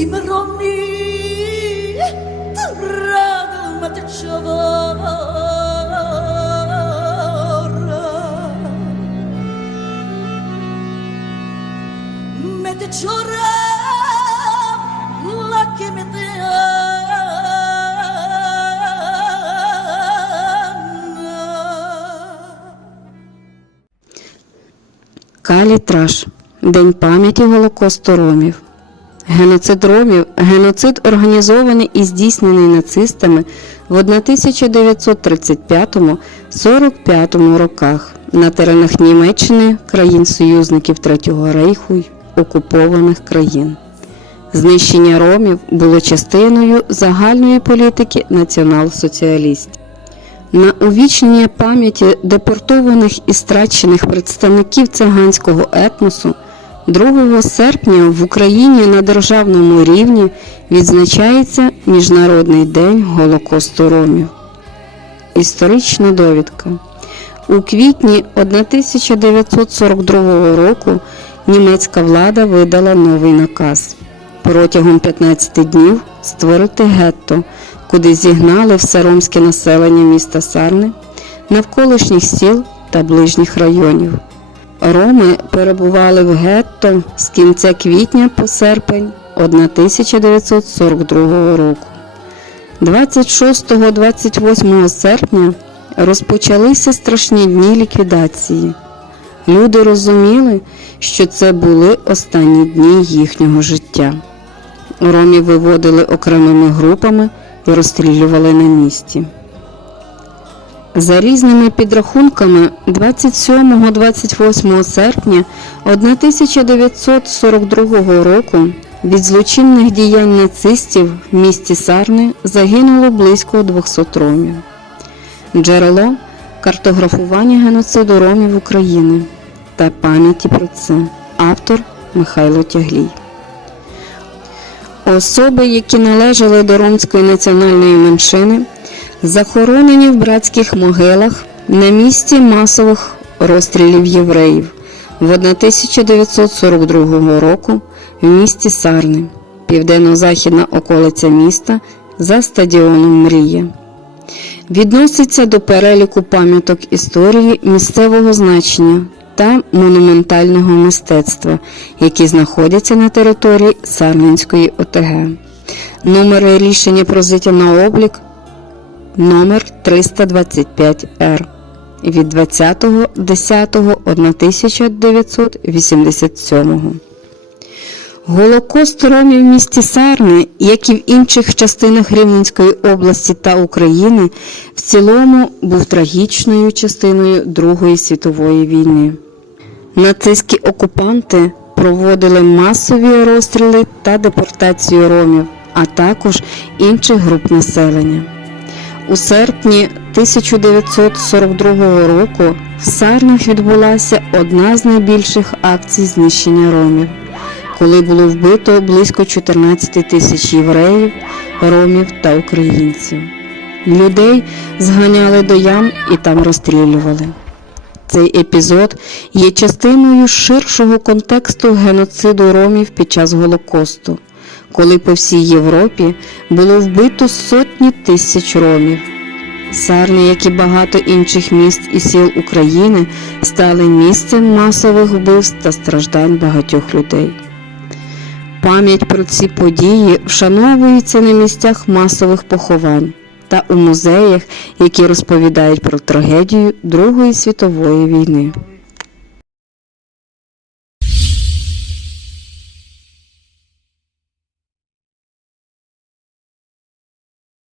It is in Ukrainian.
Simroni Tradal matchavara Metchora la che me Калітраж День пам'яті Голокосту ромів. Геноцид ромів геноцид організований і здійснений нацистами в 1935-45 роках на теренах Німеччини, країн-союзників Третього рейху й окупованих країн. Знищення ромів було частиною загальної політики націонал-соціалістів. На увічнення пам'яті депортованих і страчених представників циганського етносу 2 серпня в Україні на державному рівні відзначається Міжнародний день Голокосту Ромів. Історична довідка. У квітні 1942 року німецька влада видала новий наказ протягом 15 днів створити гетто, куди зігнали все ромське населення міста Сарни, навколишніх сіл та ближніх районів. Роми перебували в гетто з кінця квітня по серпень 1942 року. 26-28 серпня розпочалися страшні дні ліквідації. Люди розуміли, що це були останні дні їхнього життя. Ромів виводили окремими групами і розстрілювали на місці. За різними підрахунками, 27-28 серпня 1942 року від злочинних діянь нацистів в місті Сарни загинуло близько 200 ромів. Джерело картографування геноциду ромів України та пам'яті про це. Автор Михайло Тяглій. Особи, які належали до ромської національної меншини, захоронені в братських могилах на місці масових розстрілів євреїв в 1942 року в місті Сарни, південно-західна околиця міста за стадіоном Мрія. Відноситься до переліку пам'яток історії місцевого значення та монументального мистецтва, які знаходяться на території Сарненської ОТГ. Номер рішення про взяття на облік номер 325Р від 20.10.1987. Голокост ромів в місті Сарни, як і в інших частинах Рівненської області та України, в цілому був трагічною частиною Другої світової війни. Нацистські окупанти проводили масові розстріли та депортацію ромів, а також інших груп населення. У серпні 1942 року в Сарнах відбулася одна з найбільших акцій знищення ромів, коли було вбито близько 14 тисяч євреїв, ромів та українців. Людей зганяли до ям і там розстрілювали. Цей епізод є частиною ширшого контексту геноциду ромів під час Голокосту, коли по всій Європі було вбито сотні тисяч ромів. Сарни, як і багато інших міст і сіл України, стали місцем масових вбивств та страждань багатьох людей. Пам'ять про ці події вшановується на місцях масових поховань та у музеях, які розповідають про трагедію Другої світової війни.